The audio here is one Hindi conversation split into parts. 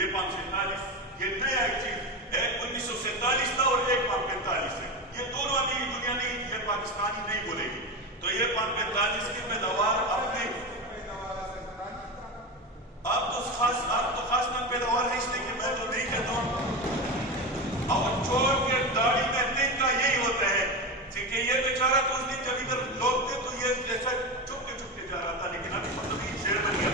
ये 547, ये नया एक चीज, एक 1947 था और एक 545 है। ये दोनों अभी दुनिया नहीं, ये पाकिस्तानी नहीं बोलेगी। तो ये 545 की पैदावार अपने आप तो खास नाम पैदावार है, इसलिए कि मैं तो नहीं कहता हूँ। और चोर के दाढ़ी में दिन का यही होता है कि ये बेचारा तो उस दिन जब इधर लोग थे तो ये जैसा चुपके चुपके जा रहा था, लेकिन अभी मतलब ये शेर बन गया।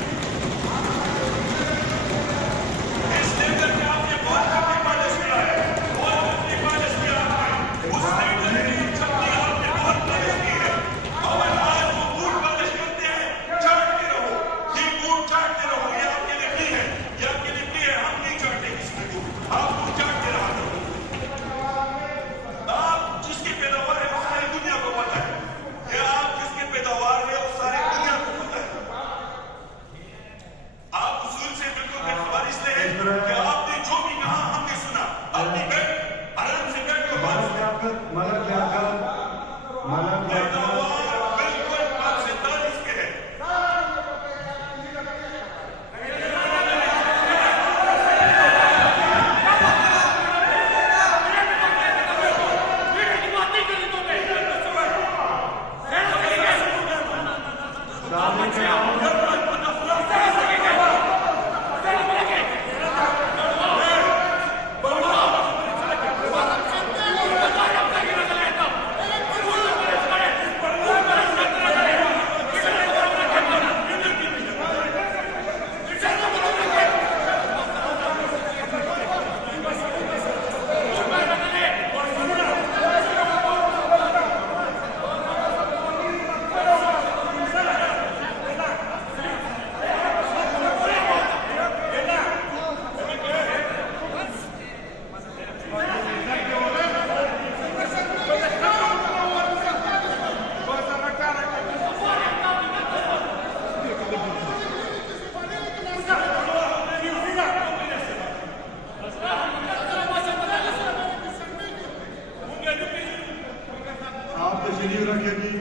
इस लेकर के आपने बहुत अपनी पालिश किया है, बहुत अपनी पालिश किया आपने, उस लेकर के छत्ती आपने बहुत पालिश की है। और आज वो बूट पालिश करते हैं, चाटते रहो, ये बूट चाटते रहो, ये आपके लिए फ्री है, ये आपके लिए फ्री है। हम नहीं चाटते किसी में बूट, आप बूट चाटते रहा करो। आप जिसकी पैदावार है वो सारी दुनिया को पता है, ये आप जिसकी पैदावार है वो सारी दुनिया को पता है। आप उसूल से बिल्कुल बेखबर इसलिए हैं कि आपने जो भी कहा हमने सुना, अपनी बैठ आराम से बैठ के बात पैदावार बिल्कुल 547 के है।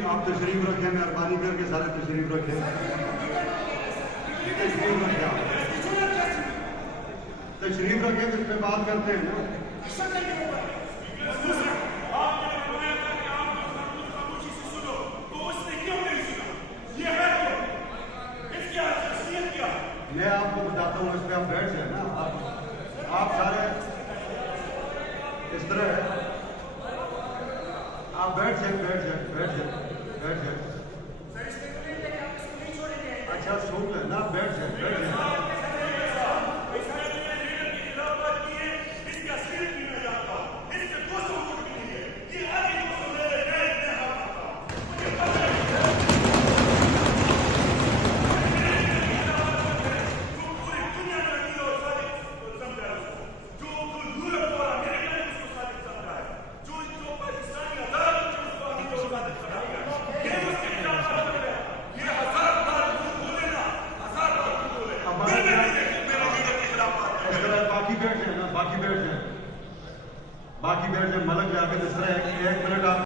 आप तशरीफ रखें, मेहरबानी करके सारे तशरीफ रखें। तशरीफ रखें, इस पे बात करते हैं ना। मैं आपको बताता हूँ, इस पे आप बैठ जाए ना। आप सारे इस तरह है, आप बैठ जाए। अच्छा सुन लेना, बैठ